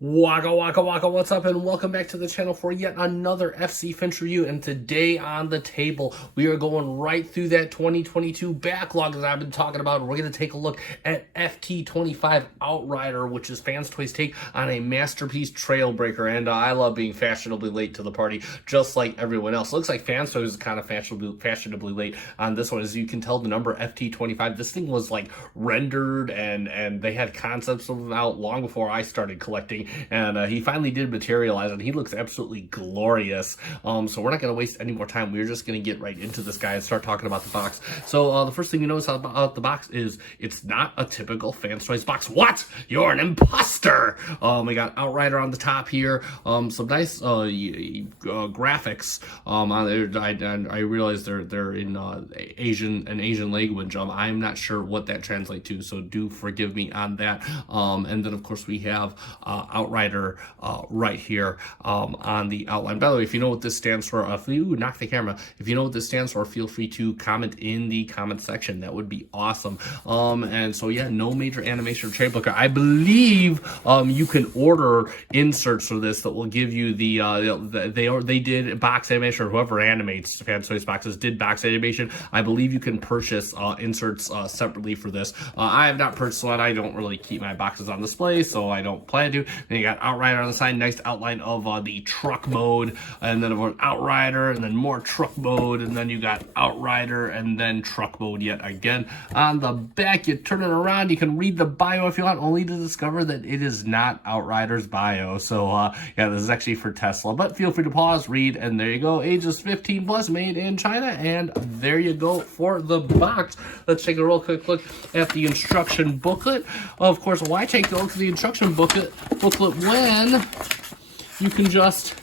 Waka waka waka, what's up, and welcome back to the channel for yet another FC Finch review. And today on the table, we are going right through that 2022 backlog that I've been talking about. We're going to take a look at FT-25 Outrider, which is Fans Toys' take on a masterpiece Trailbreaker. And I love being fashionably late to the party, just like everyone else. Looks like Fans Toys is kind of fashionably late on this one. As you can tell, the number FT-25, this thing was like rendered and they had concepts of them out long before I started collecting. And he finally did materialize, and he looks absolutely glorious. So we're not going to waste any more time. We're just going to get right into this guy and start talking about the box. So the first thing you notice about the box is it's not a typical Fans Toys box. What? You're an imposter! We got Outrider on the top here. Some nice graphics on there. I realize they're in an Asian language. I'm not sure what that translates to, so do forgive me on that. And then of course we have Outrider right here on the outline. By the way, if you know what this stands for, if you knock the camera, if you know what this stands for, feel free to comment in the comment section. That would be awesome. And so yeah, no major animation or Trailbreaker. I believe you can order inserts for this that will give you they did box animation, or whoever animates Fans Toys boxes did box animation. I believe you can purchase inserts separately for this. I have not purchased one. I don't really keep my boxes on display, so I don't plan to. Then you got Outrider on the side, nice outline of the truck mode, and then of Outrider, and then more truck mode, and then you got Outrider, and then truck mode yet again. On the back, you turn it around, you can read the bio if you want, only to discover that it is not Outrider's bio. So yeah, this is actually for Tesla, but feel free to pause, read, and there you go. Ages 15 plus, made in China, and there you go for the box. Let's take a real quick look at the instruction booklet. Of course, why take a look at the instruction booklet when you can just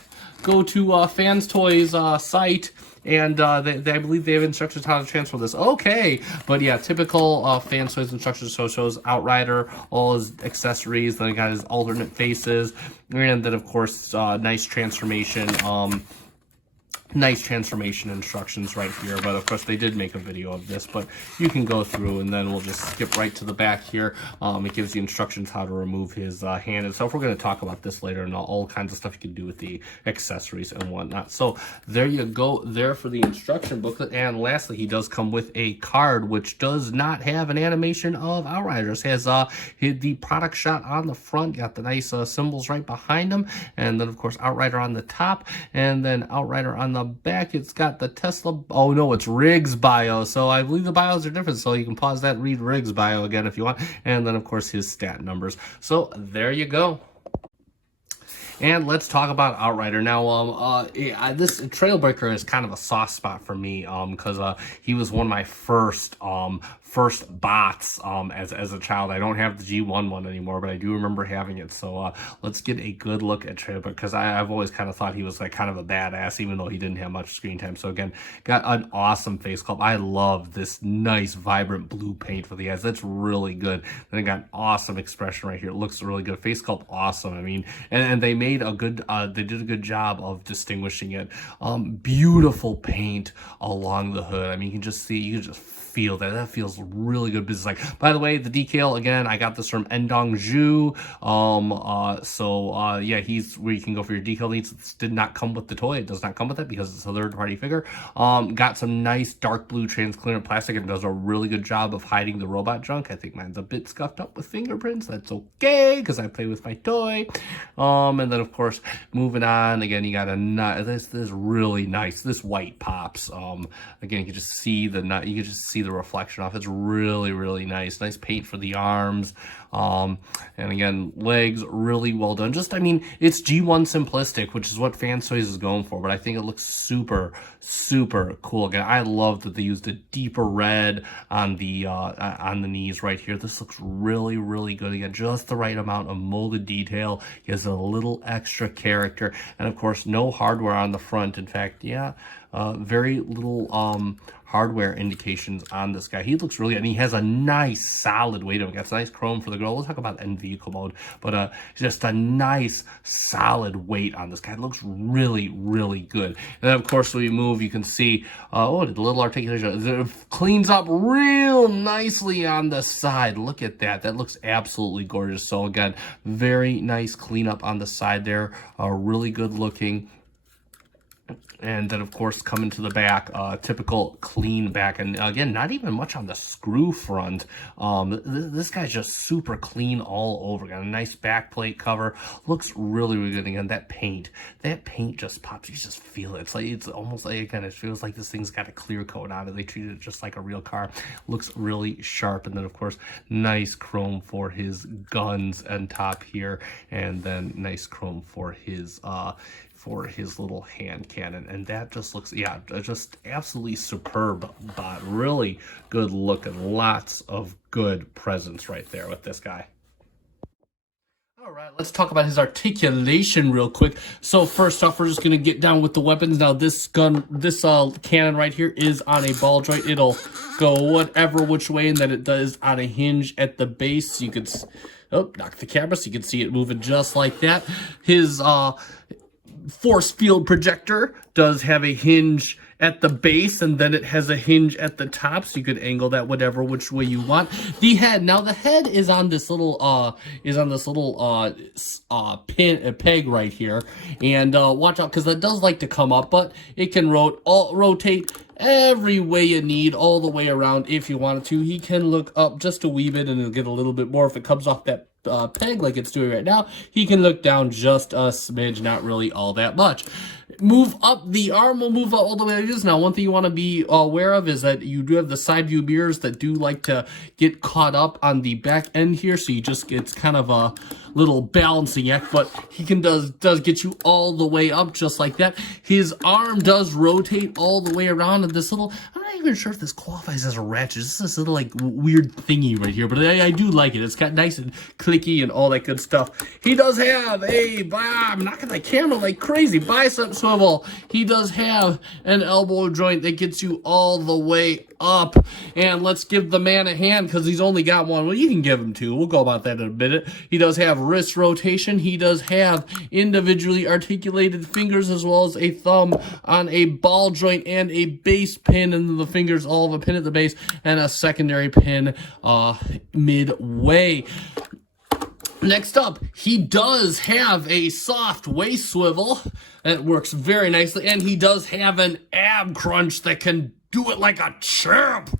go to Fans Toys site, and I believe they have instructions how to transfer this. Okay, but yeah, typical Fans Toys instructions. So shows Outrider, all his accessories, then he got his alternate faces, and then of course nice transformation instructions right here. But of course they did make a video of this, but you can go through, and then we'll just skip right to the back here. It gives you instructions how to remove his hand and stuff. We're going to talk about this later, and all kinds of stuff you can do with the accessories and whatnot. So there you go there for the instruction booklet. And lastly, he does come with a card which does not have an animation of Outriders. It has the product shot on the front, got the nice symbols right behind him, and then of course Outrider on the top, and then Outrider on the back. It's got the Tesla, oh no, it's Riggs bio, so I believe the bios are different, so you can pause that, read Riggs bio again if you want, and then of course his stat numbers. So there you go. And let's talk about Outrider. Now, this Trailbreaker is kind of a soft spot for me, because he was one of my first bots as a child. I don't have the G1 one anymore, but I do remember having it. So let's get a good look at Trailbreaker, because I've always kind of thought he was like kind of a badass, even though he didn't have much screen time. So again, got an awesome face sculpt. I love this nice vibrant blue paint for the eyes. That's really good. Then I got an awesome expression right here. It looks really good. Face sculpt awesome. I mean, and they made a good they did a good job of distinguishing it. Beautiful paint along the hood. I mean, you can just see, you can just feel that feels really good business. Like, by the way, the decal again, I got this from Endong Zhu. Yeah, he's where you can go for your decal needs. This did not come with the toy. It does not come with it because it's a third-party figure. Got some nice dark blue transparent plastic, and does a really good job of hiding the robot junk. I think mine's a bit scuffed up with fingerprints. That's okay, because I play with my toy. And then of course, moving on, again, you got this really nice, this white pops. Again, you can just see the reflection off. It's really nice paint for the arms, and again, legs really well done. Just, I mean, it's G1 simplistic, which is what Fans Toys is going for, but I think it looks super cool. Again, I love that they used a deeper red on the knees right here. This looks really good. Again, just the right amount of molded detail, gives a little extra character, and of course no hardware on the front. In fact, yeah, Very little hardware indications on this guy. He looks really, and he has a nice solid weight on him. Got some nice chrome for the grill. We'll talk about in vehicle mode, but just a nice solid weight on this guy. It looks really, really good. And then of course when we move, you can see oh, the little articulation. It cleans up real nicely on the side. Look at that. That looks absolutely gorgeous. So again, very nice cleanup on the side there. Really good looking. And then, of course, coming to the back, typical clean back. And again, not even much on the screw front. This guy's just super clean all over. Got a nice back plate cover. Looks really, really good. Again, that paint just pops. You just feel it. It's almost like, again, it feels like this thing's got a clear coat on it. They treated it just like a real car. Looks really sharp. And then, of course, nice chrome for his guns and top here. And then nice chrome for his little hand cannon, and that just looks, yeah, just absolutely superb, but really good looking. Lots of good presence right there with this guy. All right, let's talk about his articulation real quick. So first off, we're just gonna get down with the weapons. Now this cannon right here is on a ball joint. It'll go whatever which way, and then it does on a hinge at the base. You could, oh, knock the camera so you can see it moving just like that. His force field projector does have a hinge at the base, and then it has a hinge at the top, so you could angle that whatever which way you want. The head, now the head is on this little peg right here, and watch out because that does like to come up, but it can rotate every way you need, all the way around if you wanted to. He can look up just a wee bit and it'll get a little bit more if it comes off that peg like it's doing right now. He can look down just a smidge, not really all that much. Move up, the arm will move up all the way like this. Now, one thing you want to be aware of is that you do have the side view mirrors that do like to get caught up on the back end here, so it's kind of a little balancing act, but he does get you all the way up just like that. His arm does rotate all the way around, and this little, I'm not even sure if this qualifies as a ratchet. It's this little like weird thingy right here, but I do like it. It's got nice and clicky and all that good stuff. He does have I'm knocking the camera like crazy, bicep swivel. He does have an elbow joint that gets you all the way up. And let's give the man a hand because he's only got one. Well, you can give him two. We'll go about that in a minute. He does have wrist rotation. He does have individually articulated fingers as well as a thumb on a ball joint and a base pin, and the fingers all have a pin at the base and a secondary pin midway. Next up, he does have a soft waist swivel that works very nicely, and he does have an ab crunch that can do it like a champ.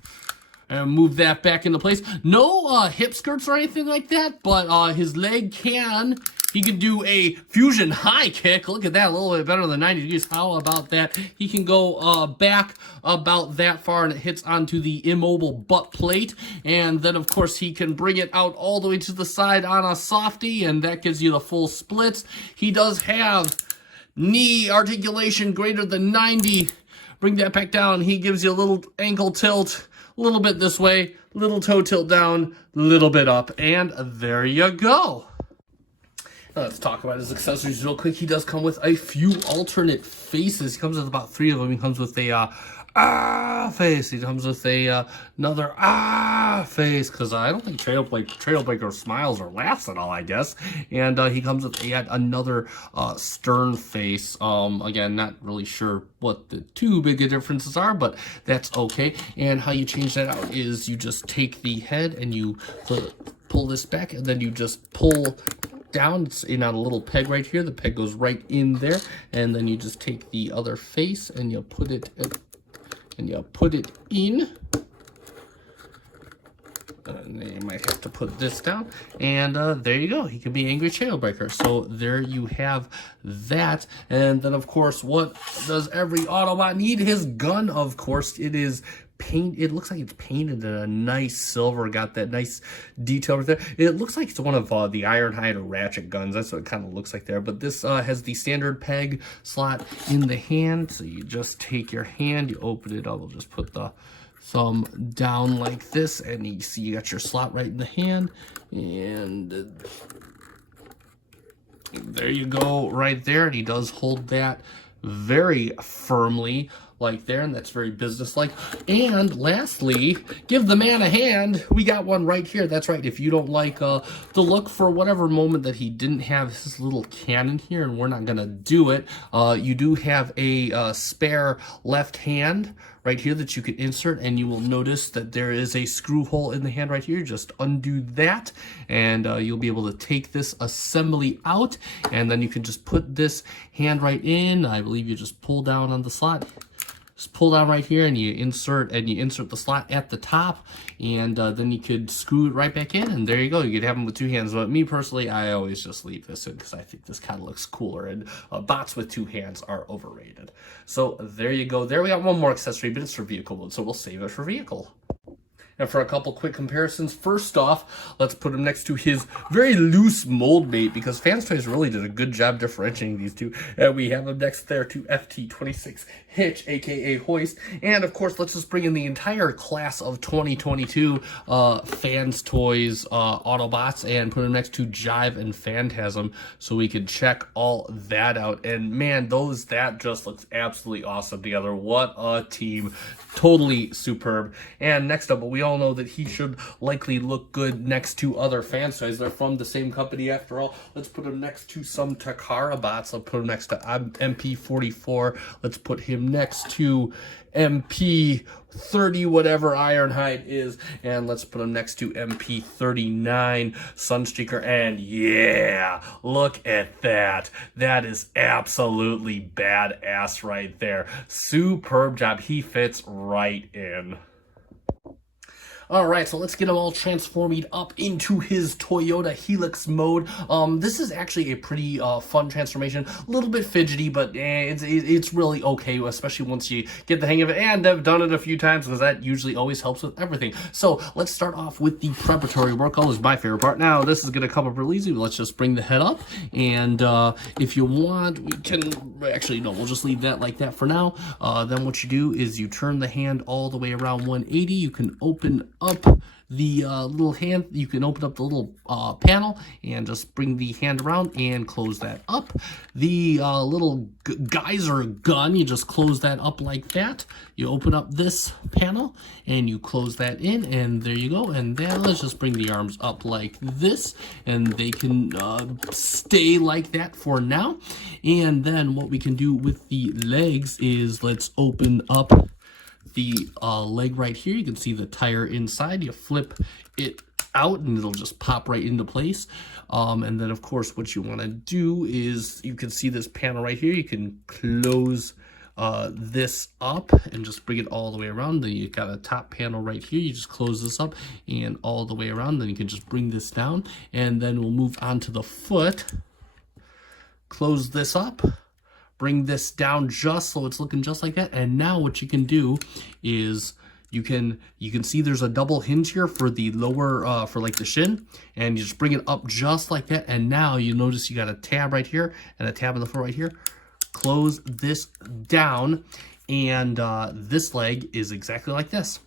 And move that back into place. No hip skirts or anything like that, but his leg can. He can do a fusion high kick. Look at that, a little bit better than 90 degrees. How about that? He can go back about that far, and it hits onto the immobile butt plate. And then, of course, he can bring it out all the way to the side on a softie, and that gives you the full splits. He does have knee articulation greater than 90. Bring that back down. He gives you a little ankle tilt, a little bit this way, little toe tilt down, little bit up, and there you go. Let's talk about his accessories real quick. He does come with a few alternate faces. He comes with about 3 of them. He comes with a face. He comes with another face, because I don't think Trailbreaker smiles or laughs at all, I guess. And he comes with yet another stern face. Again, not really sure what the two big differences are, but that's okay. And how you change that out is you just take the head and you pull this back, and then you just pull down. It's in on a little peg right here. The peg goes right in there, and then you just take the other face and you put it in. And then you might have to put this down, and there you go. He can be Angry Trailbreaker. So there you have that. And then, of course, what does every Autobot need? His gun, of course. It is paint. It looks like it's painted in a nice silver. Got that nice detail right there. It looks like it's one of the Ironhide or Ratchet guns. That's what it kind of looks like there. But this has the standard peg slot in the hand. So you just take your hand, you open it up. We'll just put the thumb down like this, and you see you got your slot right in the hand, and there you go right there. And he does hold that very firmly like there, and that's very businesslike. And lastly, give the man a hand. We got one right here. That's right. If you don't like the look for whatever moment that he didn't have his little cannon here, and we're not gonna do it, you do have a spare left hand right here that you can insert, and you will notice that there is a screw hole in the hand right here. Just undo that, and you'll be able to take this assembly out, and then you can just put this hand right in. I believe you just pull down on the slot. Just pull down right here, and you insert the slot at the top, and then you could screw it right back in, and there you go. You could have them with two hands. But me personally, I always just leave this in because I think this kind of looks cooler, and bots with two hands are overrated. So there you go. There we got one more accessory, but it's for vehicle mode, so we'll save it for vehicle. And for a couple quick comparisons, first off, let's put him next to his very loose mold mate, because Fans Toys really did a good job differentiating these two. And we have him next there to FT-25 Hitch, aka Hoist. And of course, let's just bring in the entire class of 2022 Fans Toys Autobots and put him next to Jive and Phantasm, so we can check all that out. And man, that just looks absolutely awesome together. What a team. Totally superb. And next up, we all know that he should likely look good next to other Fans Toys. They're from the same company after all. Let's put him next to some Takara bots. Let's put him next to MP44. Let's put him next to MP30 whatever Ironhide is, and let's put him next to MP39 Sunstreaker. And yeah, look at that. That is absolutely badass right there. Superb job. He fits right in. Alright, so let's get him all transformed up into his Toyota Helix mode. This is actually a pretty fun transformation. A little bit fidgety, but it's really okay, especially once you get the hang of it. And I've done it a few times because that usually always helps with everything. So let's start off with the preparatory work. All is my favorite part. Now, this is going to come up real easy. Let's just bring the head up. And if you want, we can... Actually, no, we'll just leave that like that for now. Then what you do is you turn the hand all the way around 180. You can open up the little hand, you can open up the little panel and just bring the hand around and close that up. The little geyser gun, you just close that up like that. You open up this panel and you close that in, and there you go. And then let's just bring the arms up like this, and they can stay like that for now. And then what we can do with the legs is let's open up the leg right here. You can see the tire inside. You flip it out and it'll just pop right into place. And then of course what you want to do is, you can see this panel right here. You can close this up and just bring it all the way around. Then you got a top panel right here. You just close this up and all the way around. Then you can just bring this down, and then we'll move on to the foot. Close this up, bring this down just so it's looking just like that. And now what you can do is you can see there's a double hinge here for the lower for like the shin, and you just bring it up just like that. And now you notice you got a tab right here and a tab on the floor right here. Close this down, and this leg is exactly like this.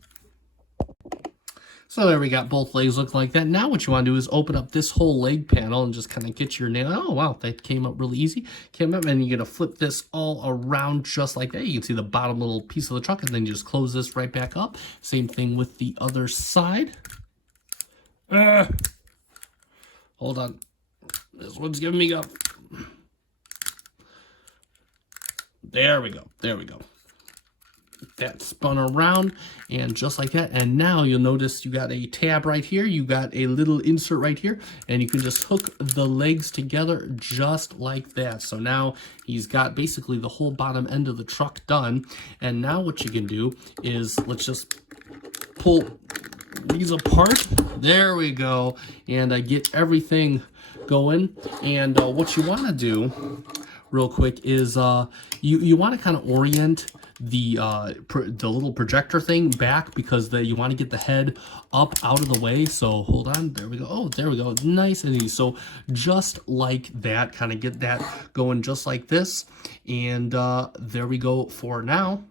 So there we got both legs looking like that. Now what you want to do is open up this whole leg panel and just kind of get your nail. Oh, wow, that came up really easy. Came up, and you're going to flip this all around just like that. You can see the bottom little piece of the truck, and then you just close this right back up. Same thing with the other side. Hold on. This one's giving me up. There we go. There we go. That spun around, and just like that. And now you'll notice you got a tab right here, you got a little insert right here, and you can just hook the legs together just like that. So now he's got basically the whole bottom end of the truck done. And now what you can do is, let's just pull these apart. There we go. And I get everything going. And what you want to do real quick is you want to kind of orient the little projector thing back, because you want to get the head up out of the way. So hold on, there we go. Oh, there we go. Nice and easy. So just like that, kind of get that going just like this. And there we go for now.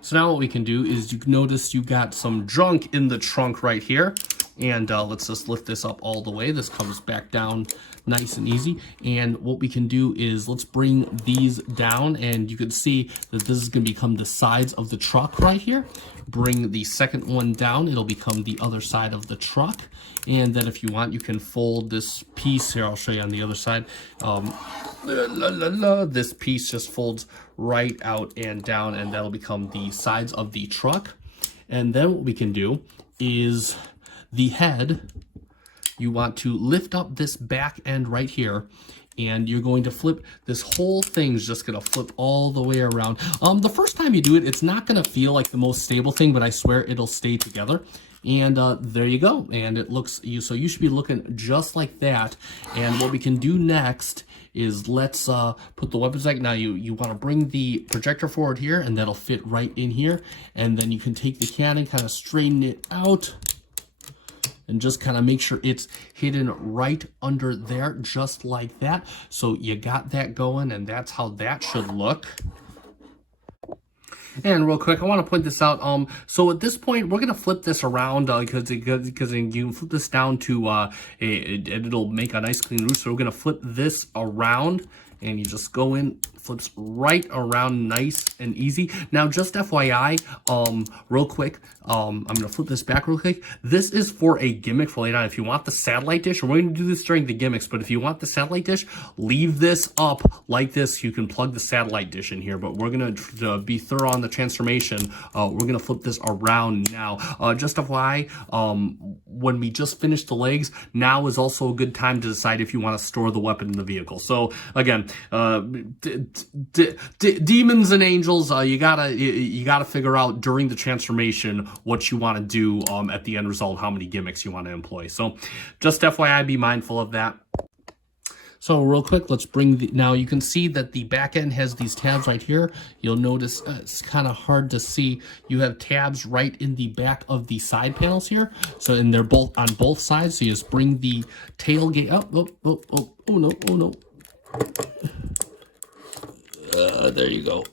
So now what we can do is, you notice you got some junk in the trunk right here. And let's just lift this up all the way. This comes back down nice and easy. And what we can do is let's bring these down, and you can see that this is going to become the sides of the truck right here. Bring the second one down, it'll become the other side of the truck. And then if you want, you can fold this piece here. I'll show you on the other side. This piece just folds right out and down, and that'll become the sides of the truck. And then what we can do is the head, you want to lift up this back end right here, and you're going to flip. This whole thing's just going to flip all the way around. The first time you do it, it's not going to feel like the most stable thing, but I swear it'll stay together. And there you go. And it looks, so you should be looking just like that. And what we can do next is let's put the weapons back. Now you want to bring the projector forward here, and that'll fit right in here. And then you can take the cannon, kind of straighten it out, and just kind of make sure it's hidden right under there, just like that. So you got that going, and that's how that should look. And real quick, I want to point this out. So at this point, we're gonna flip this around because you can flip this down to it'll make a nice clean roof. So we're gonna flip this around, and you just go in, flips right around nice and easy. Now, just FYI, real quick, I'm gonna flip this back real quick. This is for a gimmick for later on. If you want the satellite dish, and we're gonna do this during the gimmicks, but if you want the satellite dish, leave this up like this. You can plug the satellite dish in here, but we're gonna be thorough on the transformation. We're gonna flip this around now. Just FYI, when we just finished the legs, now is also a good time to decide if you want to store the weapon in the vehicle. So again, demons and angels, you gotta figure out during the transformation what you want to do at the end result, how many gimmicks you want to employ. So just FYI, be mindful of that. So real quick, let's bring the, now you can see that the back end has these tabs right here. You'll notice it's kind of hard to see. You have tabs right in the back of the side panels here. So, and they're both on both sides. So you just bring the tailgate up. Oh no. There you go.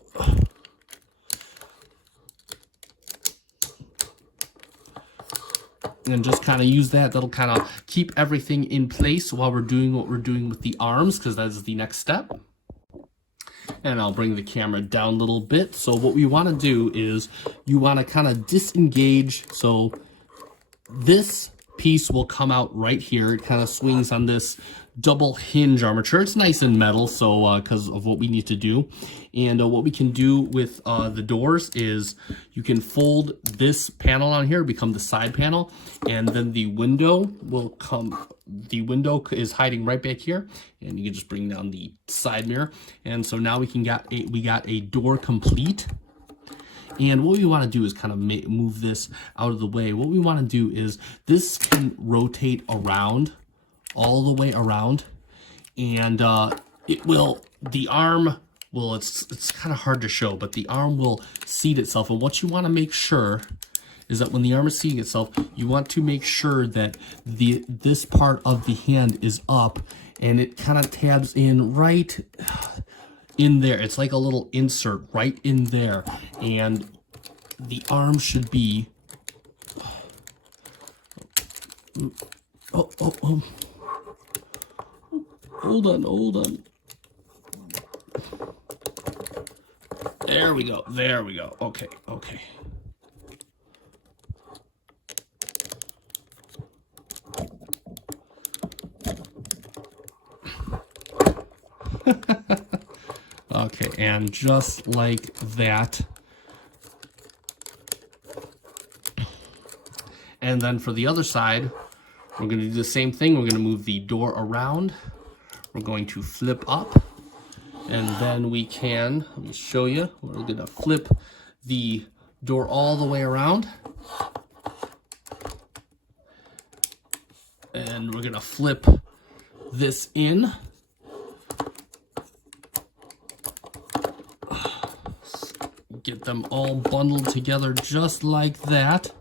And just kind of use that. That'll kind of keep everything in place while we're doing what we're doing with the arms, because that's the next step. And I'll bring the camera down a little bit. So what we want to do is you want to kind of disengage. So this piece will come out right here. It kind of swings on this double hinge armature. It's nice and metal, so because of what we need to do. And what we can do with the doors is you can fold this panel on here, become the side panel, and then the window will come. The window is hiding right back here, and you can just bring down the side mirror. And so now we got a door complete. And what we want to do is kind of move this out of the way. What we want to do is this can rotate around, all the way around, and it will, the arm will, it's kind of hard to show, but the arm will seat itself. And what you want to make sure is that when the arm is seating itself, you want to make sure that this part of the hand is up, and it kind of tabs in right in there. It's like a little insert right in there, and the arm should be hold on. There we go. Okay. Okay, and just like that. And then for the other side, we're going to do the same thing. We're going to move the door around. We're going to flip up. And then we can, let me show you, we're going to flip the door all the way around. And we're going to flip this in. Get them all bundled together just like that.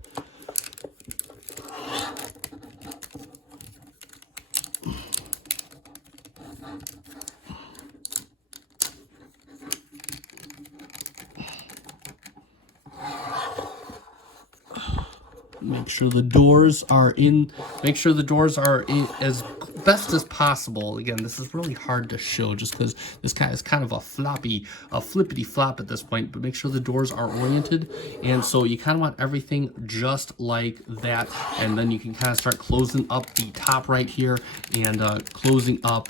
Make sure the doors are in. Make sure the doors are in as best as possible. Again, this is really hard to show just because this guy is kind of a flippity flop at this point. But make sure the doors are oriented, and so you kind of want everything just like that. And then you can kind of start closing up the top right here and closing up.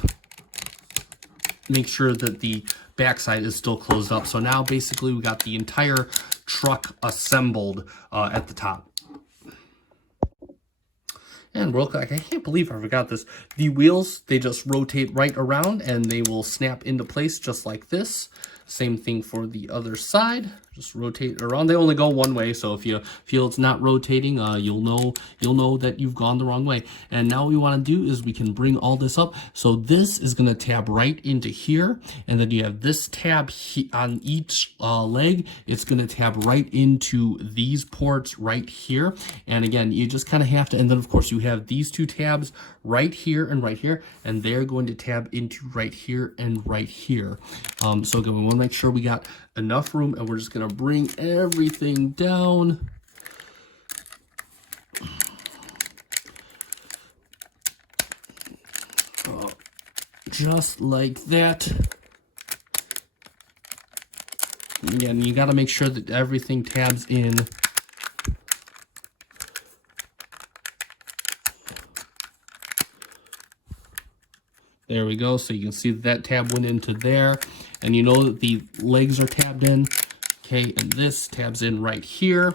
Make sure that the backside is still closed up. So now basically we got the entire truck assembled at the top. And real quick, I can't believe I forgot this. The wheels, they just rotate right around and they will snap into place just like this. Same thing for the other side. Just rotate around. They only go one way, so if you feel it's not rotating, you'll know that you've gone the wrong way. And now what we want to do is we can bring all this up. So this is going to tab right into here, and then you have this tab on each leg. It's going to tab right into these ports right here. And again, you just kind of have to. And then of course you have these two tabs right here, and they're going to tab into right here and right here. So again, we want to make sure we got enough room, and we're just going to bring everything down. Just like that. Again, you got to make sure that everything tabs in. There we go. So you can see that tab went into there, and you know that the legs are tabbed in. Okay, and this tabs in right here,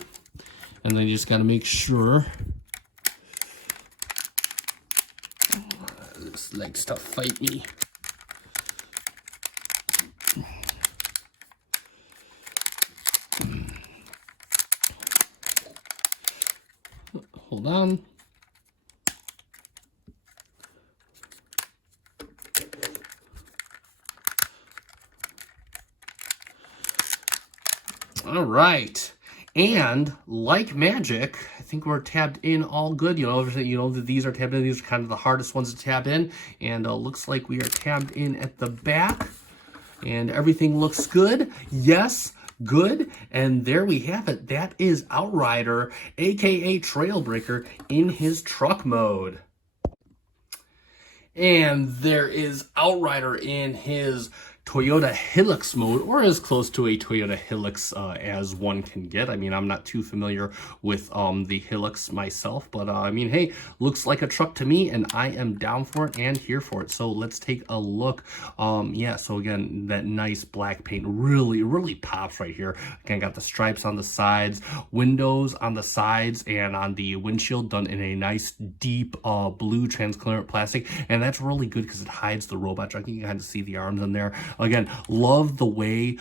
and then you just got to make sure this leg stuff fight me. Hold on. All right, and like magic, I think we're tabbed in all good. You know that these are tabbed in. These are kind of the hardest ones to tab in, and looks like we are tabbed in at the back, and everything looks good. Yes, good, and there we have it. That is Outrider, aka Trailbreaker, in his truck mode. And there is Outrider in his Toyota Hilux mode, or as close to a Toyota Hilux as one can get. I mean, I'm not too familiar with the Hilux myself, but I mean, hey, looks like a truck to me, and I am down for it and here for it. So let's take a look. Yeah, so again, that nice black paint really pops right here. Again, got the stripes on the sides, windows on the sides, and on the windshield done in a nice deep blue transparent plastic, and that's really good because it hides the robot junk. You can kind of see the arms in there. Again, love the way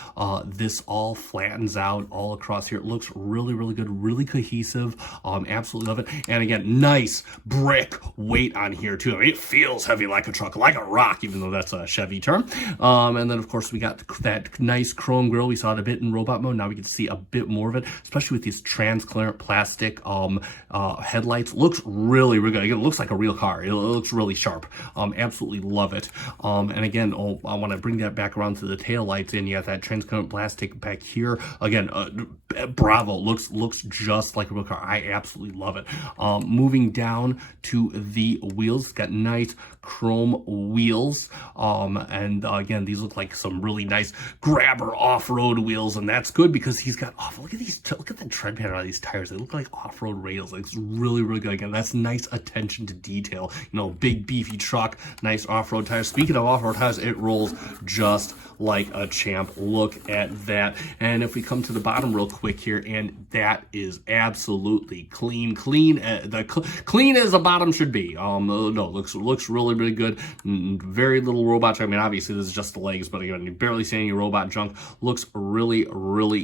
this all flattens out all across here. It looks really good, really cohesive. Absolutely love it. And again, nice brick weight on here too. I mean, it feels heavy like a truck, like a rock, even though that's a Chevy term. And then of course we got that nice chrome grille. We saw it a bit in robot mode. Now we can see a bit more of it, especially with these transparent plastic headlights. Looks really good. Again, it looks like a real car. It looks really sharp. Absolutely love it. And again, I want to bring that back around to the tail lights, and you have that transparent plastic back here. Again, bravo, looks just like a real car. I absolutely love it. Moving down to the wheels, it's got nice chrome wheels, and again, these look like some really nice grabber off-road wheels, and that's good because he's got look at that tread pattern on these tires. They look like off-road rails. It's really good. Again, that's nice attention to detail. You know, big beefy truck, nice off-road tires. Speaking of off-road tires, it rolls just like a champ. Look at that. And if we come to the bottom real quick here, and that is absolutely clean as a bottom should be. No, looks really good. Very little robot junk. I mean, obviously this is just the legs, but again, you barely see any robot junk. Looks really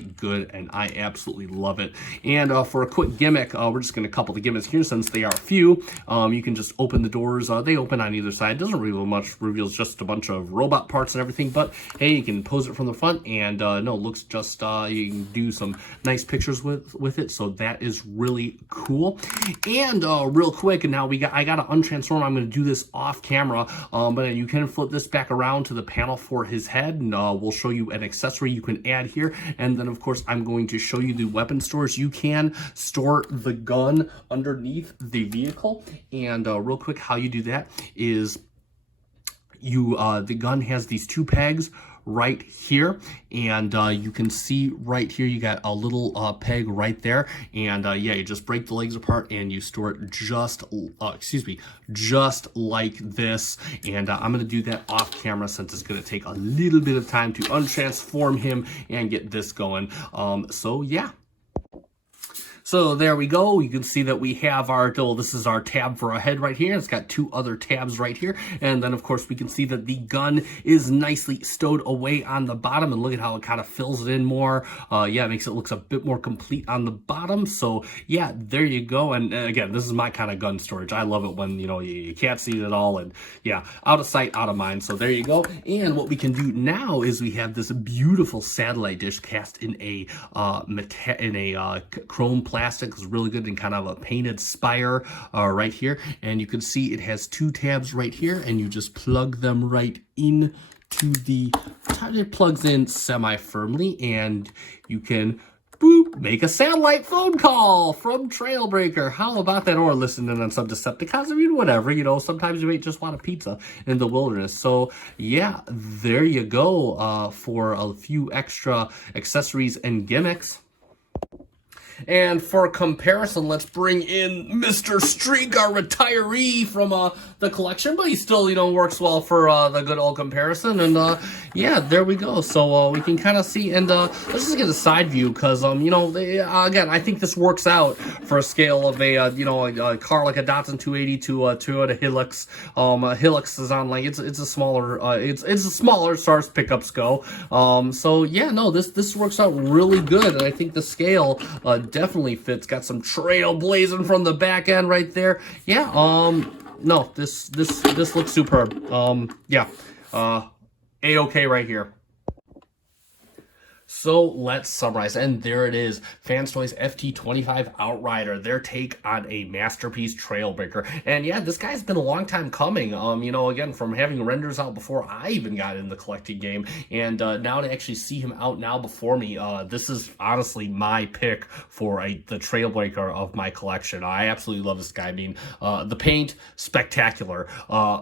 good, and I absolutely love it. And for a quick gimmick, we're just going to couple the gimmicks here since they are few. You can just open the doors. They open on either side. Doesn't reveal much. Reveals just a bunch of robot parts and everything, but hey, you can pose it from the front, and no, looks just you can do some nice pictures with it, so that is really cool. And real quick, and now I got to untransform. I'm going to do this off camera, but you can flip this back around to the panel for his head, and we'll show you an accessory you can add here. And then of course I'm going to show you the weapon storage. You can store the gun underneath the vehicle, and real quick, how you do that is the gun has these two pegs right here, and you can see right here you got a little peg right there, and yeah, you just break the legs apart and you store it just just like this. And I'm gonna do that off camera since it's gonna take a little bit of time to untransform him and get this going. So yeah. So there we go. You can see that we have this is our tab for our head right here. It's got two other tabs right here. And then of course we can see that the gun is nicely stowed away on the bottom, and look at how it kind of fills it in more. Yeah, it makes it look a bit more complete on the bottom. So yeah, there you go. And again, this is my kind of gun storage. I love it when, you can't see it at all, and yeah, out of sight, out of mind. So there you go. And what we can do now is we have this beautiful satellite dish cast in a chrome plastic. Is really good, and kind of a painted spire right here, and you can see it has two tabs right here, and you just plug them right in to the top. It plugs in semi-firmly, and you can boop, make a satellite phone call from Trailbreaker. How about that? Or listen in on some Decepticons. I mean, whatever, sometimes you may just want a pizza in the wilderness. So yeah, there you go for a few extra accessories and gimmicks. And for comparison, let's bring in Mr. Streak, our retiree from the collection, but he still, works well for the good old comparison. And yeah, there we go. So we can kind of see, and let's just get a side view, because again, I think this works out for a scale of a car like a Datsun 280 to a Toyota Hilux. Hilux is on it's a smaller it's a smaller as far as pickups go. So yeah, no, this works out really good, and I think the scale definitely fits. Got some trailblazing from the back end right there. Yeah, no, this looks superb. Yeah, A-okay right here. So let's summarize, and there it is, Fans Toys FT-25 Outrider, their take on a masterpiece Trailbreaker. And yeah, this guy's been a long time coming, again, from having renders out before I even got in the collecting game, and now to actually see him out now before me, this is honestly my pick for the Trailbreaker of my collection. I absolutely love this guy. I mean, the paint, spectacular.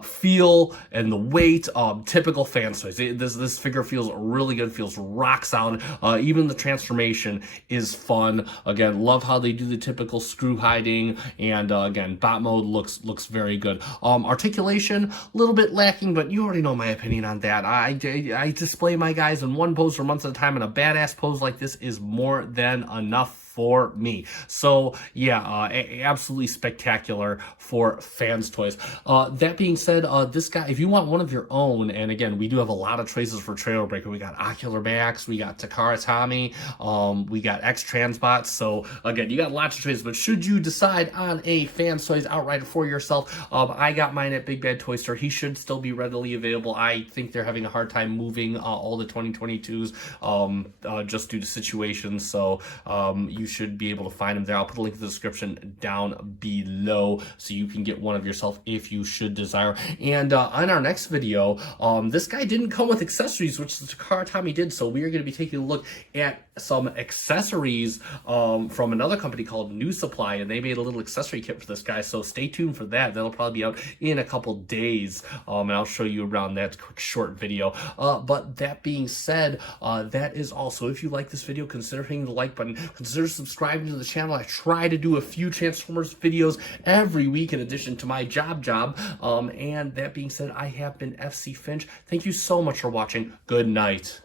Feel and the weight, typical Fans Toys. This figure feels really good, feels rock solid. Even the transformation is fun. Again, love how they do the typical screw hiding, and again, bot mode looks very good. Articulation, a little bit lacking, but you already know my opinion on that. I display my guys in one pose for months at a time, and a badass pose like this is more than enough for me. So yeah, absolutely spectacular for Fans Toys. That being said, this guy, if you want one of your own, and again, we do have a lot of traces for Trailbreaker. We got Ocular Max, we got Takara Tommy, we got X Transbots. So again, you got lots of traces, but should you decide on a Fans Toys Outrider for yourself, I got mine at Big Bad Toy Store. He should still be readily available. I think they're having a hard time moving all the 2022s just due to situations. So you should be able to find them there. I'll put a link in the description down below so you can get one of yourself if you should desire. And on our next video, this guy didn't come with accessories, which the Takara Tommy did, so we are going to be taking a look at some accessories from another company called New Supply, and they made a little accessory kit for this guy, so stay tuned for that. That'll probably be out in a couple days, and I'll show you around that quick short video. But that being said, that is all. So if you like this video, consider hitting the like button, consider subscribing to the channel. I try to do a few Transformers videos every week in addition to my job. And that being said, I have been FC Finch. Thank you so much for watching. Good night.